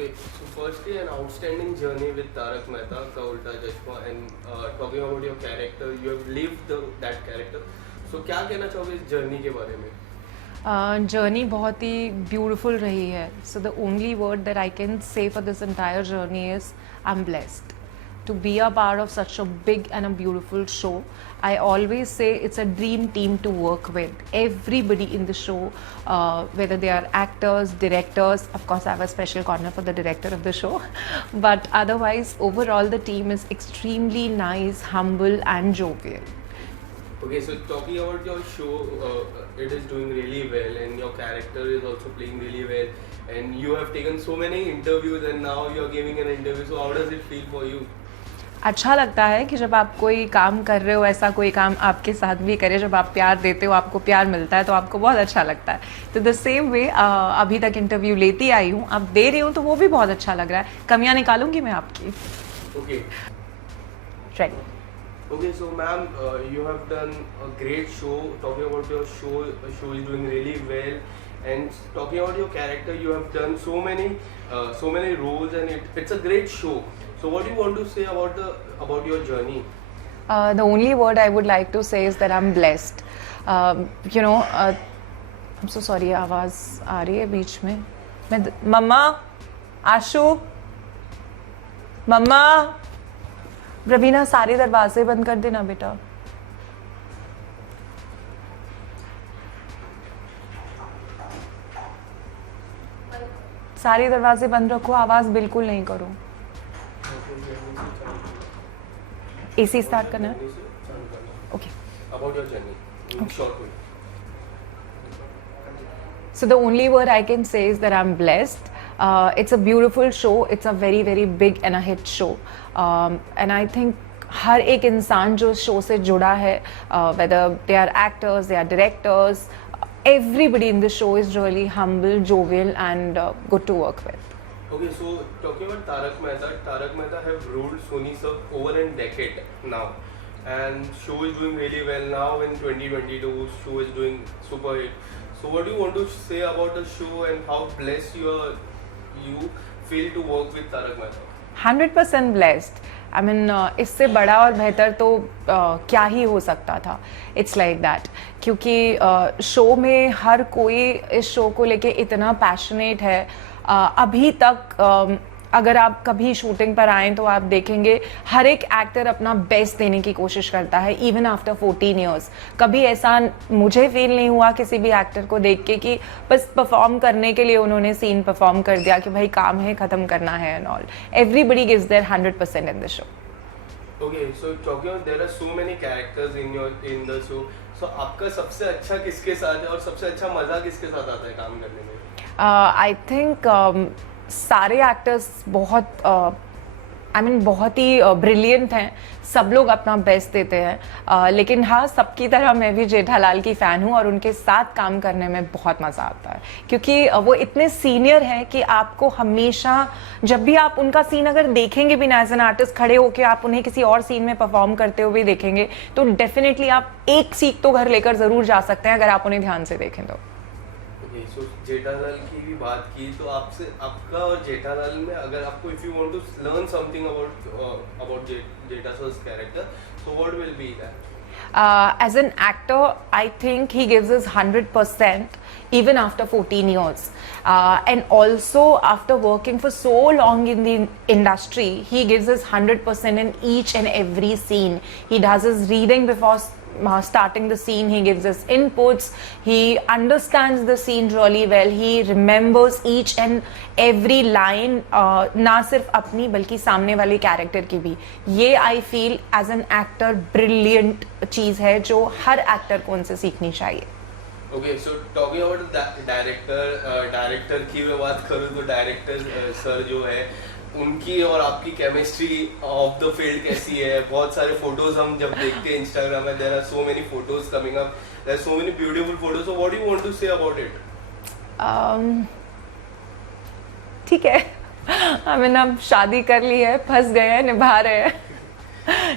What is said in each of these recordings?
Okay, so firstly, an outstanding journey with Tarak Mehta Ka Ulta Chashma, and talking about your character, you have lived that character. So क्या कहना चाहोगे इस journey के बारे में? Journey बहुत ही beautiful रही है. So the only word that I can say for this entire journey is I am blessed to be a part of such a big and a beautiful show. I always say it's a dream team to work with. Everybody in the show, whether they are actors, directors, of course I have a special corner for the director of the show, but otherwise overall the team is extremely nice, humble and jovial. Okay, so talking about your show, it is doing really well, and your character is also playing really well. And you have taken so many interviews, and now you are giving an interview. So how does it feel for you? अच्छा लगता है कि जब आप कोई काम कर रहे हो, ऐसा कोई काम आपके साथ भी करे, जब आप प्यार देते हो, आपको प्यार मिलता है तो आपको बहुत अच्छा लगता है. तो द सेम वे अभी तक इंटरव्यू लेती आई हूँ, अब दे रही हूँ तो वो भी बहुत अच्छा लग रहा है. कमियाँ निकालूंगी मैं आपकी. Okay. Ready. Okay, so ma'am, you have done a great show. Talking about your show, the show is doing really well. And talking about your character, you have done so many roles, and it's a great show. So what do you want to say about your journey? The only word I would like to say is that I'm blessed. I'm so sorry, आवाज़ आ रही है बीच में. मम्मा, आशु, मम्मा, रवीना सारे दरवाजे बंद कर देना बेटा. सारे दरवाजे बंद रखो, आवाज़ बिल्कुल नहीं करो. AC स्टार्ट करना है. Okay. About your journey, in short way. So the only word I can say is that I'm blessed. It's a beautiful show. It's a very very big and a hit show. And I think हर एक इंसान जो show से जुड़ा है, whether they are actors, they are directors, everybody in the show is really humble, jovial and good to work with. Okay, so talking about Tarak Mehta have ruled Sony Sub over a decade now, and show is doing really well now in 2022. Show is doing super hit. So what do you want to say about the show, and how blessed you feel to work with Tarak Mehta? 100% blessed. I mean, इससे बड़ा और बेहतर तो क्या ही हो सकता था. It's like that, क्योंकि शो में हर कोई इस शो को लेके इतना पैशनेट है. अभी तक अगर आप कभी शूटिंग पर आएँ तो आप देखेंगे हर एक एक्टर अपना बेस्ट देने की कोशिश करता है, इवन आफ्टर 14 ईयर्स. कभी ऐसा मुझे फील नहीं हुआ किसी भी एक्टर को देख के कि बस परफॉर्म करने के लिए उन्होंने सीन परफॉर्म कर दिया कि भाई काम है, ख़त्म करना है and all. Everybody gives there 100% in the show. Okay, so talking about, there are so many characters in the show. So आपका सबसे अच्छा किसके साथ है, और सबसे अच्छा मज़ा किसके साथ आता है काम करने में? आई थिंक सारे एक्टर्स बहुत बहुत ही ब्रिलियंट हैं. सब लोग अपना बेस्ट देते हैं, लेकिन हाँ, सबकी तरह मैं भी जेठालाल की फ़ैन हूँ और उनके साथ काम करने में बहुत मज़ा आता है, क्योंकि वो इतने सीनियर हैं कि आपको हमेशा जब भी आप उनका सीन अगर देखेंगे भी ना एज एन आर्टिस्ट, खड़े होकर आप उन्हें किसी और सीन में परफॉर्म करते हुए देखेंगे तो डेफिनेटली आप एक सीख तो घर लेकर ज़रूर जा सकते हैं अगर आप उन्हें ध्यान से देखें तो. Okay, so जेठालाल की भी बात की तो आपका और जेठालाल में, अगर आपको if you want to learn something about Jeta sir's character, so what will be that? As an actor, I think he gives his 100% even after 14 years. And also after working for so long in the industry, he gives his 100% in each and every scene. He does his reading before starting the scene. He gives us inputs. He understands the scene really well. He remembers each and every line, ना सिर्फ अपनी बल्कि सामने वाले character की भी. ये I feel as an actor brilliant चीज़ है जो हर एक्टर को उनसे सीखनी चाहिए. Okay, so talking about director की मैं बात करूँ तो डायरेक्टर सर जो है, उनकी और आपकी केमिस्ट्री ऑफ द फील्ड कैसी है? बहुत सारे फोटोज हम जब देखते हैं इंस्टाग्राम में, there are so many photos coming up, there are so many beautiful photos. So what do you want to say about it? ठीक है, हमें अब शादी कर ली है, फंस गए हैं, निभा रहे हैं.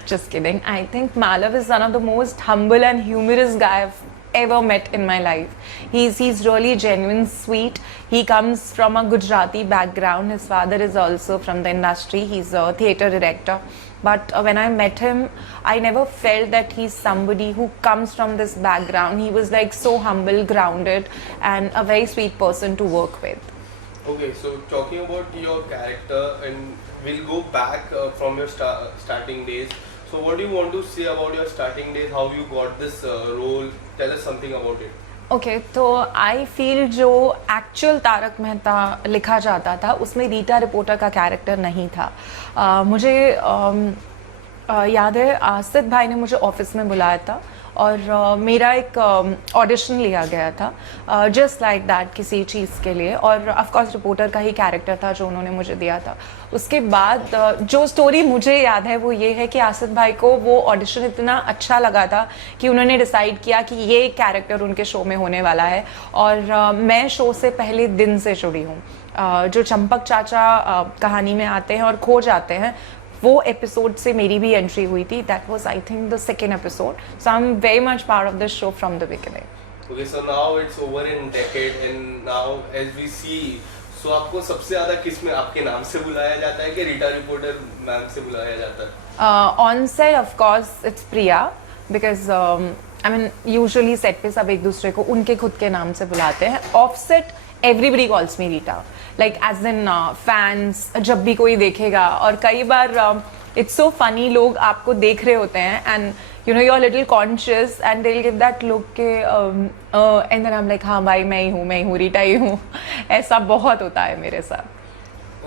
Just kidding. I think Malav is one of the most humble and humorous guy I've ever met in my life. He's really genuine, sweet. He comes from a Gujarati background. His father is also from the industry. He's a theatre director. But when I met him, I never felt that he's somebody who comes from this background. He was like so humble, grounded, and a very sweet person to work with. Okay, so talking about your character, and we'll go back from your starting days. So what do you want to say about your starting days? How you got this role? Tell us something about it. Okay तो I feel जो actual Tarak Mehta लिखा जाता था उसमें Rita reporter का character नहीं था. मुझे याद है आसिफ भाई ने मुझे ऑफिस में बुलाया था और मेरा एक ऑडिशन लिया गया था जस्ट लाइक दैट किसी चीज़ के लिए, और ऑफकोर्स रिपोर्टर का ही कैरेक्टर था जो उन्होंने मुझे दिया था. उसके बाद जो स्टोरी मुझे याद है वो ये है कि आसिफ भाई को वो ऑडिशन इतना अच्छा लगा था कि उन्होंने डिसाइड किया कि ये कैरेक्टर उनके शो में होने वाला है. और मैं शो से पहले दिन से जुड़ी हूँ. जो चंपक चाचा कहानी में आते हैं और खो जाते हैं, वो एपिसोड से मेरी भी एंट्री हुई थी. That was I think the second episode. So I am very much part of this show from the beginning. Okay, so now it's over in decade, and now as we see, so आपको सबसे ज्यादा किस में आपके नाम से बुलाया जाता है कि रीटा रिपोर्टर मैम से बुलाया जाता है? On set of course it's Priya, because I mean usually set पे सब एक दूसरे को उनके खुद के नाम से बुलाते हैं. Off set everybody calls me Rita, like as in fans जब भी कोई देखेगा. और कई बार इट्स सो फनी, लोग आपको देख रहे होते हैं and you know you are little conscious and they will give that look के and then I am like हाँ भाई मैं ही हूँ रीटा ही हूँ. ऐसा बहुत होता है मेरे साथ.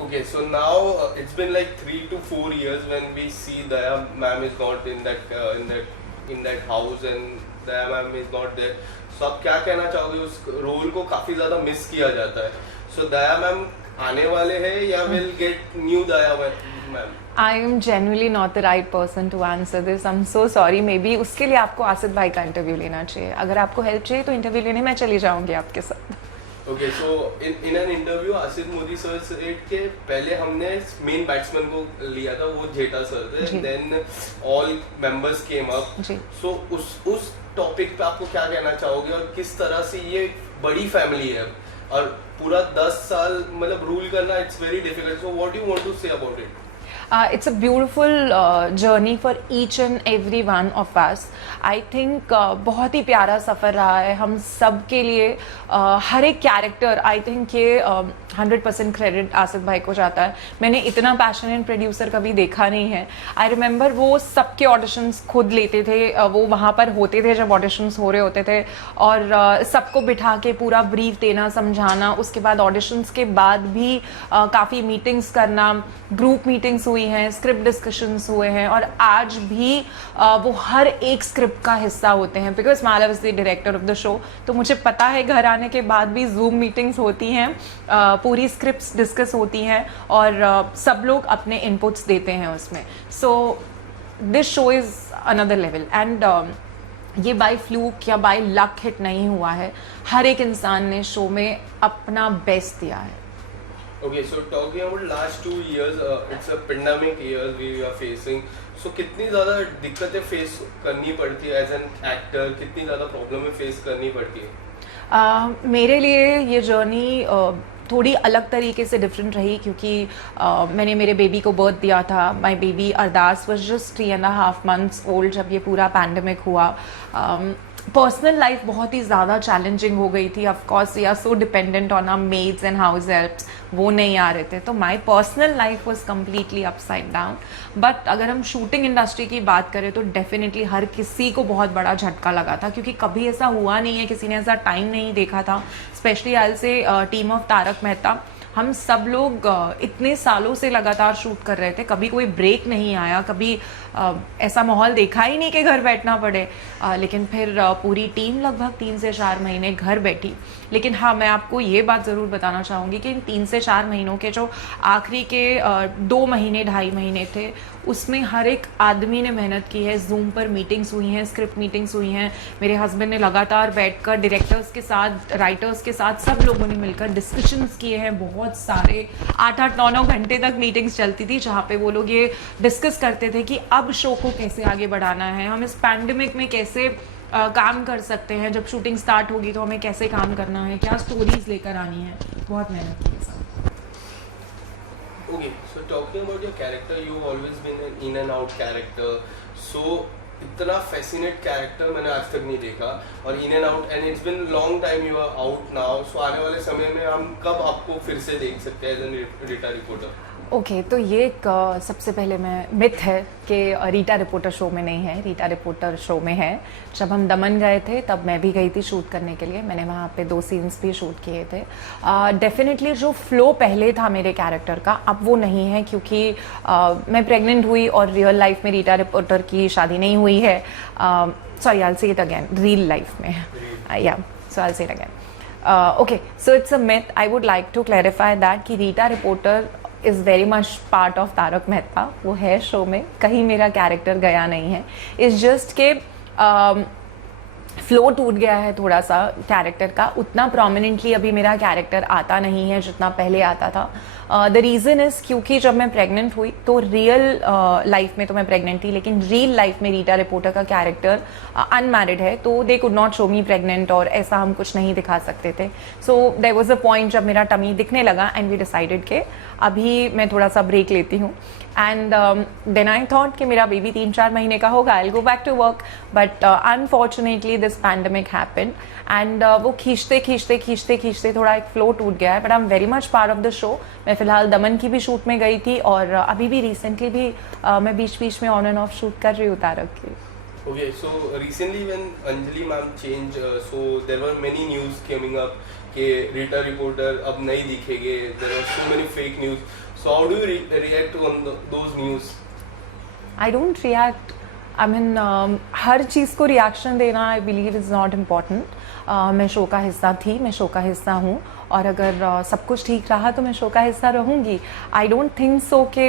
Okay, so now it's been like 3 to 4 years when we see Daya ma'am is not in that house and Daya ma'am is not there. So आप क्या कहना चाहोगे? उस रोल को काफी ज्यादा मिस किया जाता है. So Daya ma'am आने वाले हैं या will get new Daya ma'am? I am genuinely not the right person to answer this. I'm so sorry. Maybe उसके लिए आपको आसिफ भाई का इंटरव्यू लेना चाहिए. अगर आपको हेल्प चाहिए तो इंटरव्यू लेने मैं चली जाऊंगी आपके साथ. Okay, so in an interview Asif Modi sir से के पहले हमने मेन बैट्समैन को लिया था, वो जेठा सर थे. Then all members came up. So उस टॉपिक पे आपको क्या कहना चाहोगे और किस तरह से ये बड़ी फैमिली है और पूरा 10 साल मतलब रूल करना it's very difficult. So what you want to say about it? It's a beautiful journey for each and every one of us. I think बहुत ही प्यारा सफ़र रहा है हम सब के लिए. हर एक कैरेक्टर आई थिंक ये 100% क्रेडिट आसिफ भाई को जाता है. मैंने इतना पैशनेट प्रोड्यूसर कभी देखा नहीं है. आई रिमेंबर वो सबके ऑडिशंस खुद लेते थे. वो वहाँ पर होते थे जब ऑडिशंस हो रहे होते थे और सबको बिठा के पूरा ब्रीफ देना, समझाना. उसके बाद ऑडिशंस के बाद भी काफ़ी मीटिंग्स करना, ग्रुप मीटिंग्स हुई हैं, स्क्रिप्ट डिस्कशंस हुए हैं और आज भी वो हर एक स्क्रिप्ट का हिस्सा होते हैं. Because Malav is the director of the show, तो मुझे पता है घर आने के बाद भी जूम मीटिंग्स होती हैं, पूरी स्क्रिप्ट्स डिस्कस होती हैं और सब लोग अपने इनपुट्स देते हैं उसमें. So this show is another level and ये बाय फ्लूक या बाय लक हिट नहीं हुआ है. हर एक इंसान ने शो में अपना बेस्ट दिया है. Okay, so talking about last 2 years, it's a pandemic year we are facing. So कितनी ज़्यादा दिक्कतें फेस करनी पड़ती है एज एन एक्टर, कितनी ज़्यादा प्रॉब्लमें फेस करनी पड़ती है? मेरे लिए ये जर्नी थोड़ी अलग तरीके से डिफरेंट रही क्योंकि मैंने मेरे बेबी को बर्थ दिया था. My baby Ardas was just 3.5 months old जब ये पूरा पैंडमिक हुआ. पर्सनल लाइफ बहुत ही ज़्यादा चैलेंजिंग हो गई थी. Of course we are so dependent on our maids and house helps, वो नहीं आ रहे थे. तो my personal life was completely upside down. But अगर हम शूटिंग इंडस्ट्री की बात करें तो डेफिनेटली हर किसी को बहुत बड़ा झटका लगा था क्योंकि कभी ऐसा हुआ नहीं है, किसी ने ऐसा टाइम नहीं देखा था. Specially I will say team of Tarak Mehta, हम सब लोग इतने सालों से लगातार शूट कर रहे थे. कभी कोई ब्रेक नहीं आया, कभी ऐसा माहौल देखा ही नहीं कि घर बैठना पड़े. लेकिन फिर पूरी टीम लगभग 3 से 4 महीने घर बैठी. लेकिन हाँ, मैं आपको ये बात ज़रूर बताना चाहूँगी कि इन 3 से 4 महीनों के जो आखिरी के 2 महीने 2.5 महीने थे उसमें हर एक आदमी ने मेहनत की है. जूम पर मीटिंग्स हुई हैं, स्क्रिप्ट मीटिंग्स हुई हैं. मेरे हस्बैंड ने लगातार बैठकर डायरेक्टर्स के साथ, राइटर्स के साथ, सब लोगों ने मिलकर डिस्कशंस किए हैं. बहुत सारे 8-8, 9-9 घंटे तक मीटिंग्स चलती थी जहाँ पे वो लोग ये डिस्कस करते थे कि अब शो को कैसे आगे बढ़ाना है, हम इस पैंडेमिक में कैसे काम कर सकते हैं, जब शूटिंग स्टार्ट होगी तो हमें कैसे काम करना है, क्या स्टोरीज लेकर आनी है. बहुत मेहनत की है सब. Okay, so talking about your character, you've always been an in and out character. So इतना fascinate character मैंने आज तक नहीं देखा. और in and out, and it's been long time you are out now. So आने वाले समय में हम कब आपको फिर से देख सकते हैं as a Rita reporter? Okay तो ये एक सबसे पहले मैं मिथ है कि रीटा रिपोर्टर शो में नहीं है. रीटा रिपोर्टर शो में है. जब हम दमन गए थे तब मैं भी गई थी शूट करने के लिए. मैंने वहाँ पे 2 सीन्स भी शूट किए थे. डेफिनेटली जो फ्लो पहले था मेरे कैरेक्टर का अब वो नहीं है, क्योंकि मैं प्रेग्नेंट हुई और रियल लाइफ में रीटा रिपोर्टर की शादी नहीं हुई है. Sorry, I will say it again, real life में. या so I will say it again. Okay, so it's a myth. I would like to clarify that कि Rita reporter is very much part of Tarak Mehta. वो है show में, कहीं मेरा character गया नहीं है. इट्स जस्ट के फ्लो टूट गया है थोड़ा सा कैरेक्टर का. उतना प्रोमिनेंटली अभी मेरा कैरेक्टर आता नहीं है जितना पहले आता था. द रीज़न इज़ क्योंकि जब मैं प्रेग्नेंट हुई तो रियल लाइफ में तो मैं प्रेग्नेंट थी, लेकिन रियल लाइफ में रीटा रिपोर्टर का कैरेक्टर अनमैरिड है, तो they could not show me pregnant और ऐसा हम कुछ नहीं दिखा सकते थे. So there was a point जब मेरा टमी दिखने लगा एंड वी डिसाइडेड के अभी मैं थोड़ा सा ब्रेक लेती हूँ. एंड देन आई थॉट कि मेरा बेबी 3-4 महीने का होगा, I will go back to work. But unfortunately this pandemic happened and वो खींचते खींचते खींचते खींचते थोड़ा एक फ्लो टूट गया है. But I am very much part of the show. मैं फिलहाल दमन की भी शूट में गई थी और अभी भी रिसेंटली भी मैं बीच बीच में ऑन एंड ऑफ शूट कर रही हूँ तारक की. Okay, so recently when Anjali ma'am changed, so there were many news coming up कि रीटा रिपोर्टर अब नहीं दिखेंगे. There were so many fake news. So how do you react on those news? I don't react. I mean, हर चीज़ को reaction देना I believe is not important. मैं show का हिस्सा थी, मैं शो का हिस्सा हूँ, और अगर सब कुछ ठीक रहा तो मैं शो का हिस्सा रहूँगी. आई डोंट थिंक सो कि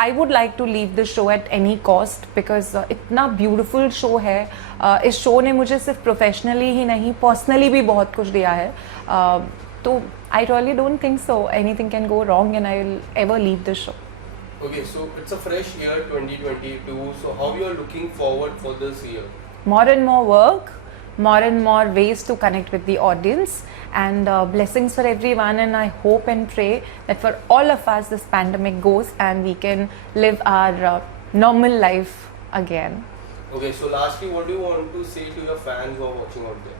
I would like to leave the show at any cost, because इतना ब्यूटिफुल शो है. इस शो ने मुझे सिर्फ प्रोफेशनली ही नहीं पर्सनली भी बहुत कुछ दिया है. तो I really don't think so anything can go wrong and I will ever leave the show. Okay, so it's a fresh year 2022. So how you are looking forward for this year? More and more work, more and more ways to connect with the audience, and blessings for everyone. And I hope and pray that for all of us this pandemic goes and we can live our normal life again. Okay, so lastly, what do you want to say to your fans who are watching out there?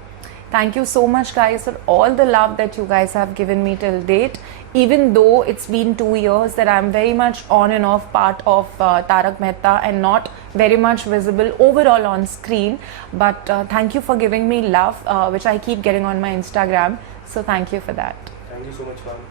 Thank you so much guys for all the love that you guys have given me till date. Even though it's been 2 years that I'm very much on and off part of Tarak Mehta and not very much visible overall on screen. But thank you for giving me love, which I keep getting on my Instagram. So thank you for that. Thank you so much, ma'am.